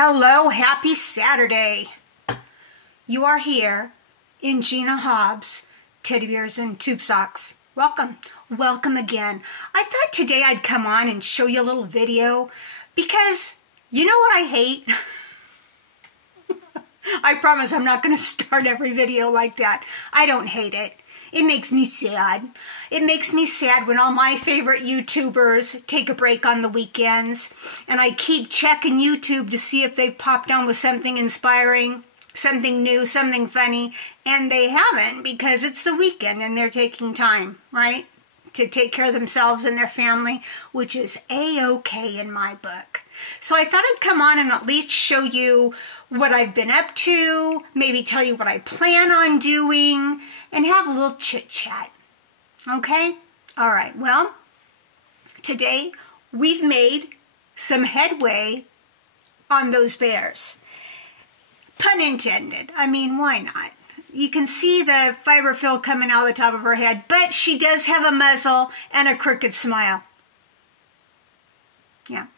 Hello, happy Saturday. You are here in Gina Hobbs' Teddy Bears and Tube Socks. Welcome. Welcome again. I thought today I'd come on and show you a little video because you know what I hate? I promise I'm not going to start every video like that. I don't hate it. It makes me sad. It makes me sad when all my favorite YouTubers take a break on the weekends and I keep checking YouTube to see if they've popped on with something inspiring, something new, something funny, and they haven't because it's the weekend and they're taking time, right, to take care of themselves and their family, which is A-okay in my book. So I thought I'd come on and at least show you what I've been up to, maybe tell you what I plan on doing, and have a little chit-chat. Okay? All right. Well, today we've made some headway on those bears. Pun intended. I mean, why not? You can see the fiber fill coming out of the top of her head, but she does have a muzzle and a crooked smile. Yeah.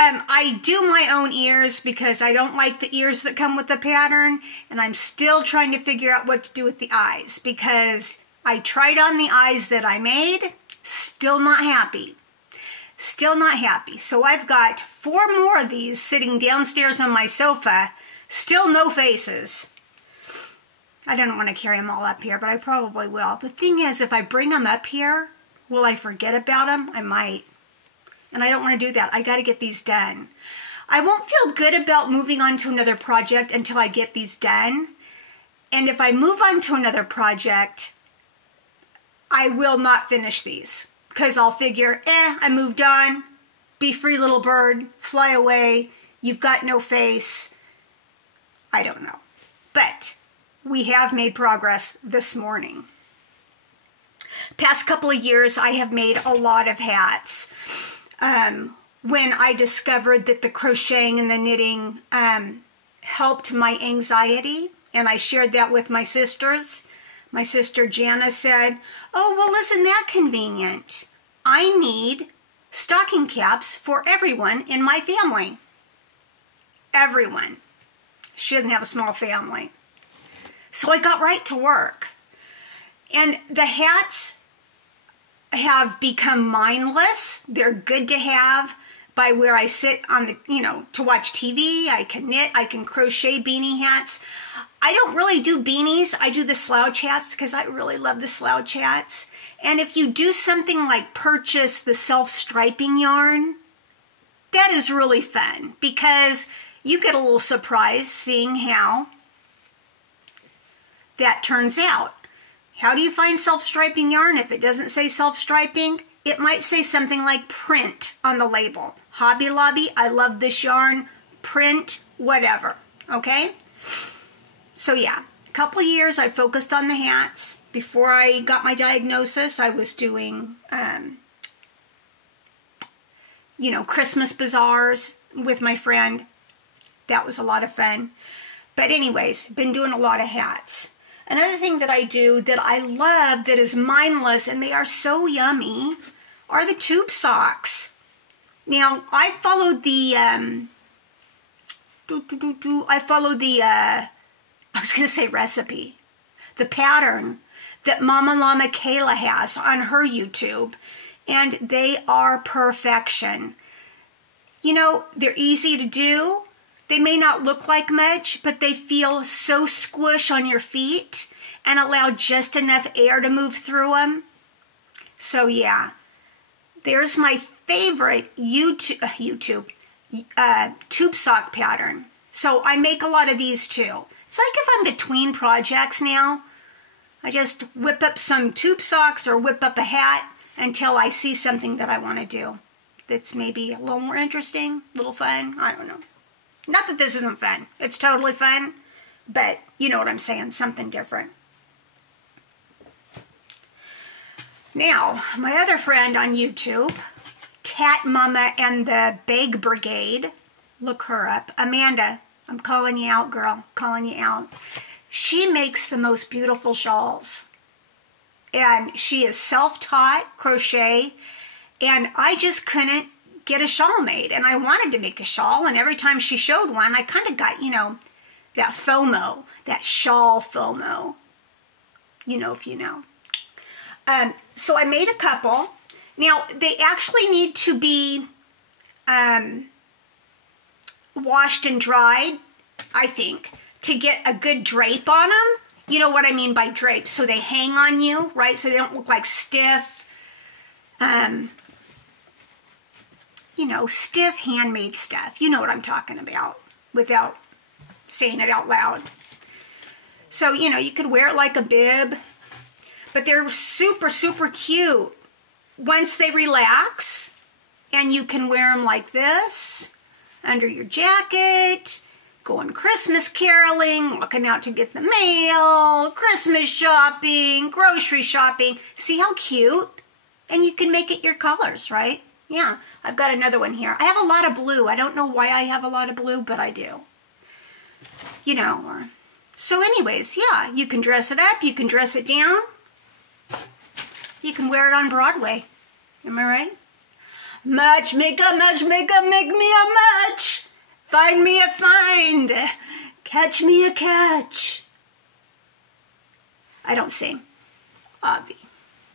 I do my own ears because I don't like the ears that come with the pattern, and I'm still trying to figure out what to do with the eyes because I tried on the eyes that I made, still not happy. Still not happy. So I've got 4 more of these sitting downstairs on my sofa, still no faces. I don't want to carry them all up here, but I probably will. The thing is, if I bring them up here, will I forget about them? I might. And I don't want to do that. I got to get these done. I won't feel good about moving on to another project until I get these done. And if I move on to another project, I will not finish these. Because I'll figure, I moved on. Be free, little bird. Fly away. You've got no face. I don't know. But we have made progress this morning. Past couple of years, I have made a lot of hats. When I discovered that the crocheting and the knitting helped my anxiety, and I shared that with my sisters. My sister Jana said, oh, well, isn't that convenient? I need stocking caps for everyone in my family. Everyone. She doesn't have a small family. So I got right to work. And the hats have become mindless. They're good to have by where I sit on the, to watch TV. I can knit, I can crochet beanie hats. I don't really do beanies. I do the slouch hats because I really love the slouch hats. And if you do something like purchase the self-striping yarn, that is really fun because you get a little surprise seeing how that turns out. How do you find self-striping yarn? If it doesn't say self-striping, it might say something like print on the label. Hobby Lobby, I love this yarn, print, whatever, okay? So yeah, a couple of years I focused on the hats. Before I got my diagnosis, I was doing, Christmas bazaars with my friend. That was a lot of fun. But anyways, been doing a lot of hats. Another thing that I do that I love that is mindless and they are so yummy are the tube socks. Now, I followed the, recipe, the pattern that Mama Llama Kayla has on her YouTube, and they are perfection. They're easy to do. They may not look like much, but they feel so squish on your feet and allow just enough air to move through them. So yeah, there's my favorite tube sock pattern. So I make a lot of these too. It's like if I'm between projects now, I just whip up some tube socks or whip up a hat until I see something that I want to do. That's maybe a little more interesting, a little fun, I don't know. Not that this isn't fun. It's totally fun, but you know what I'm saying, something different. Now, my other friend on YouTube, tatmomma and the Bag Brigade, look her up. Amanda, I'm calling you out, girl, calling you out. She makes the most beautiful shawls. And she is self-taught crochet, and I just couldn't get a shawl made. And I wanted to make a shawl, and every time she showed one, I kind of got, you know, that FOMO, that shawl FOMO. You know if you know. So I made a couple. Now, they actually need to be washed and dried, I think, to get a good drape on them. You know what I mean by drape. So they hang on you, right? So they don't look like stiff, you know, stiff handmade stuff. You know what I'm talking about without saying it out loud. So, you know, you could wear it like a bib, but they're super, super cute once they relax, and you can wear them like this under your jacket, going Christmas caroling, walking out to get the mail, Christmas shopping, grocery shopping. See how cute? And you can make it your colors, right? Yeah, I've got another one here. I have a lot of blue. I don't know why I have a lot of blue, but I do. You know, so anyways, yeah, you can dress it up, you can dress it down. You can wear it on Broadway. Am I right? Much make a much, make me a much. Find me a find. Catch me a catch. I don't sing. Obvi.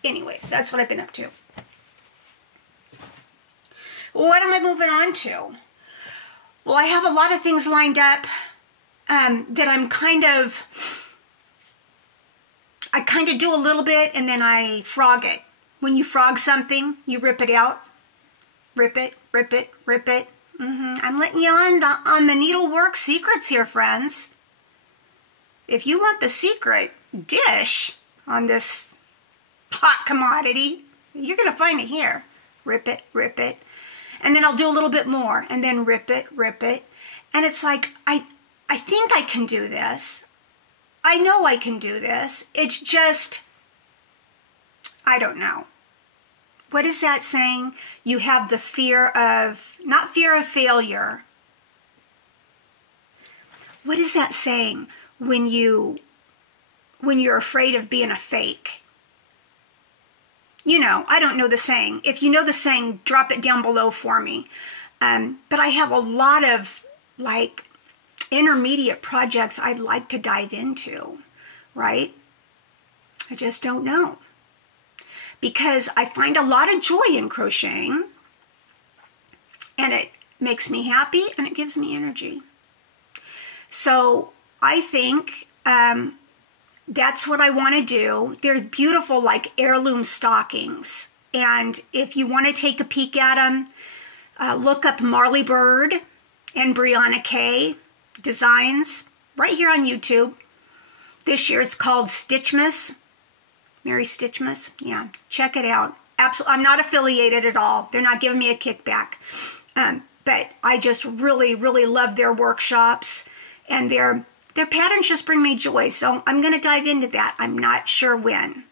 Anyways, that's what I've been up to. What am I moving on to? Well, I have a lot of things lined up that I'm I kind of do a little bit and then I frog it. When you frog something, you rip it out. Rip it, rip it, rip it. I'm letting you on the needlework secrets here, friends. If you want the secret dish on this hot commodity, you're going to find it here. Rip it, rip it. And then I'll do a little bit more and then rip it, rip it. And it's like, I think I can do this. I know I can do this. It's just, I don't know. What is that saying? You have the fear of, not fear of failure. What is that saying when you're afraid of being a fake? You know, I don't know the saying. If you know the saying, drop it down below for me. But I have a lot of, like, intermediate projects I'd like to dive into, right? I just don't know. Because I find a lot of joy in crocheting, and it makes me happy, and it gives me energy. So I think that's what I want to do. They're beautiful, like heirloom stockings. And if you want to take a peek at them, look up Marley Bird and Brianna Kay Designs right here on YouTube. This year it's called Stitchmas. Mary Stitchmas. Yeah, check it out. Absolutely, I'm not affiliated at all. They're not giving me a kickback. But I just really, really love their workshops, and their patterns just bring me joy. So I'm going to dive into that. I'm not sure when.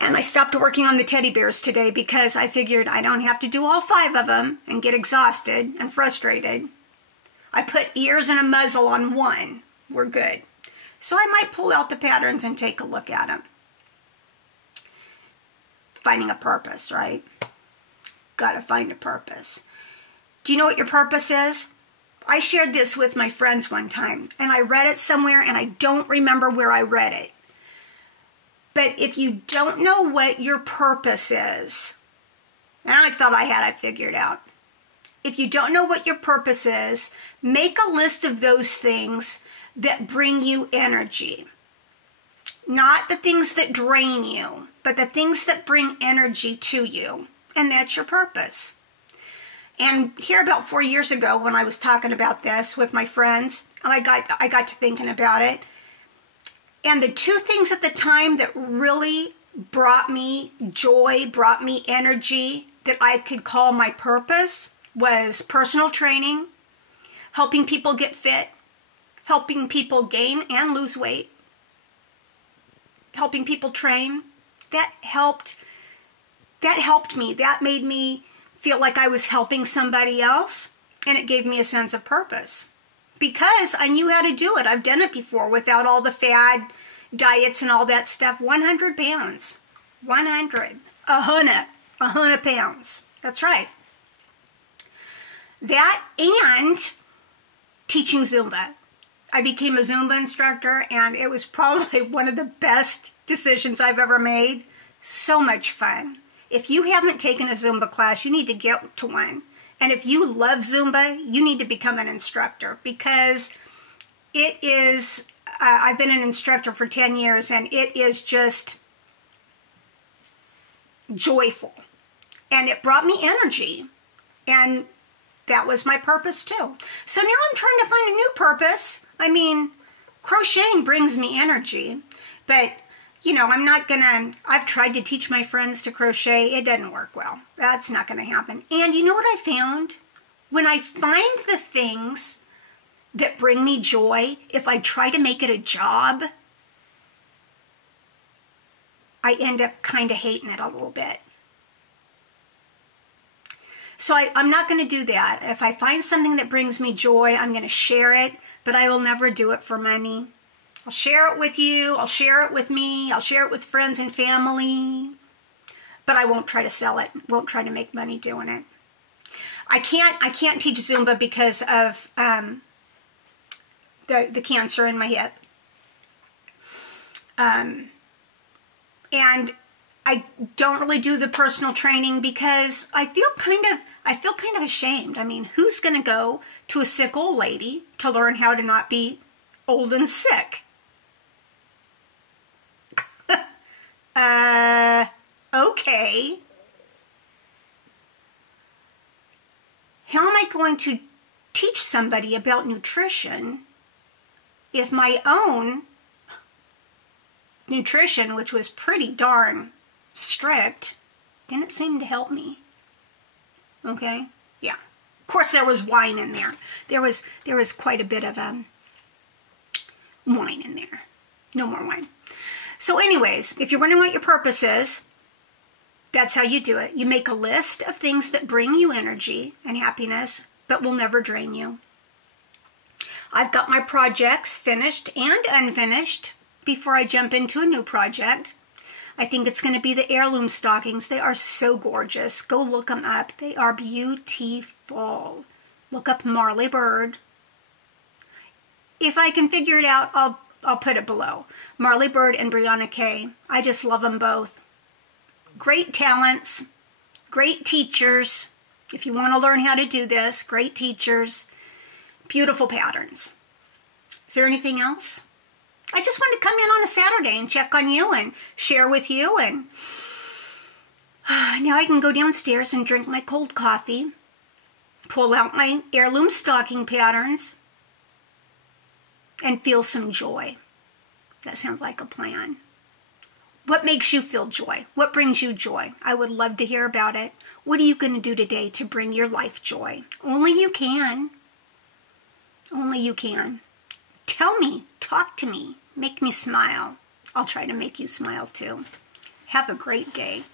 And I stopped working on the teddy bears today because I figured I don't have to do all 5 of them and get exhausted and frustrated. I put ears and a muzzle on one. We're good. So I might pull out the patterns and take a look at them. Finding a purpose, right? Gotta find a purpose. Do you know what your purpose is? I shared this with my friends one time, and I read it somewhere, and I don't remember where I read it. But if you don't know what your purpose is, and I thought I had it figured out. If you don't know what your purpose is, make a list of those things that bring you energy. Not the things that drain you, but the things that bring energy to you. And that's your purpose. And here about 4 years ago when I was talking about this with my friends, and I got to thinking about it. And the 2 things at the time that really brought me joy, brought me energy, that I could call my purpose was personal training, helping people get fit, helping people gain and lose weight, helping people train. That helped me. That made me feel like I was helping somebody else, and it gave me a sense of purpose because I knew how to do it. I've done it before without all the fad diets and all that stuff. 100 pounds. 100. 100 pounds. That's right. That and teaching Zumba. I became a Zumba instructor, and it was probably one of the best decisions I've ever made. So much fun. If you haven't taken a Zumba class, you need to get to one. And if you love Zumba, you need to become an instructor, because it is, I've been an instructor for 10 years, and it is just joyful. And it brought me energy. And that was my purpose too. So now I'm trying to find a new purpose. I mean, crocheting brings me energy, but you know, I've tried to teach my friends to crochet. It doesn't work well. That's not going to happen. And you know what I found? When I find the things that bring me joy, if I try to make it a job, I end up kind of hating it a little bit. So I'm not going to do that. If I find something that brings me joy, I'm going to share it, but I will never do it for money. I'll share it with you. I'll share it with me. I'll share it with friends and family, but I won't try to sell it. Won't try to make money doing it. I can't teach Zumba because of the cancer in my hip. And I don't really do the personal training because I feel kind of ashamed. I mean, who's going to go to a sick old lady to learn how to not be old and sick? Okay. How am I going to teach somebody about nutrition if my own nutrition, which was pretty darn strict, didn't seem to help me? Okay? Yeah. Of course, there was wine in there. There was quite a bit of wine in there. No more wine. So anyways, if you're wondering what your purpose is, that's how you do it. You make a list of things that bring you energy and happiness, but will never drain you. I've got my projects finished and unfinished before I jump into a new project. I think it's going to be the heirloom stockings. They are so gorgeous. Go look them up. They are beautiful. Look up Marley Bird. If I can figure it out, I'll put it below. Marley Bird and Brianna Kay. I just love them both. Great talents, great teachers. If you want to learn how to do this, great teachers, beautiful patterns. Is there anything else? I just wanted to come in on a Saturday and check on you and share with you. And now I can go downstairs and drink my cold coffee, pull out my heirloom stocking patterns, and feel some joy. That sounds like a plan. What makes you feel joy? What brings you joy? I would love to hear about it. What are you going to do today to bring your life joy? Only you can. Only you can. Tell me. Talk to me. Make me smile. I'll try to make you smile too. Have a great day.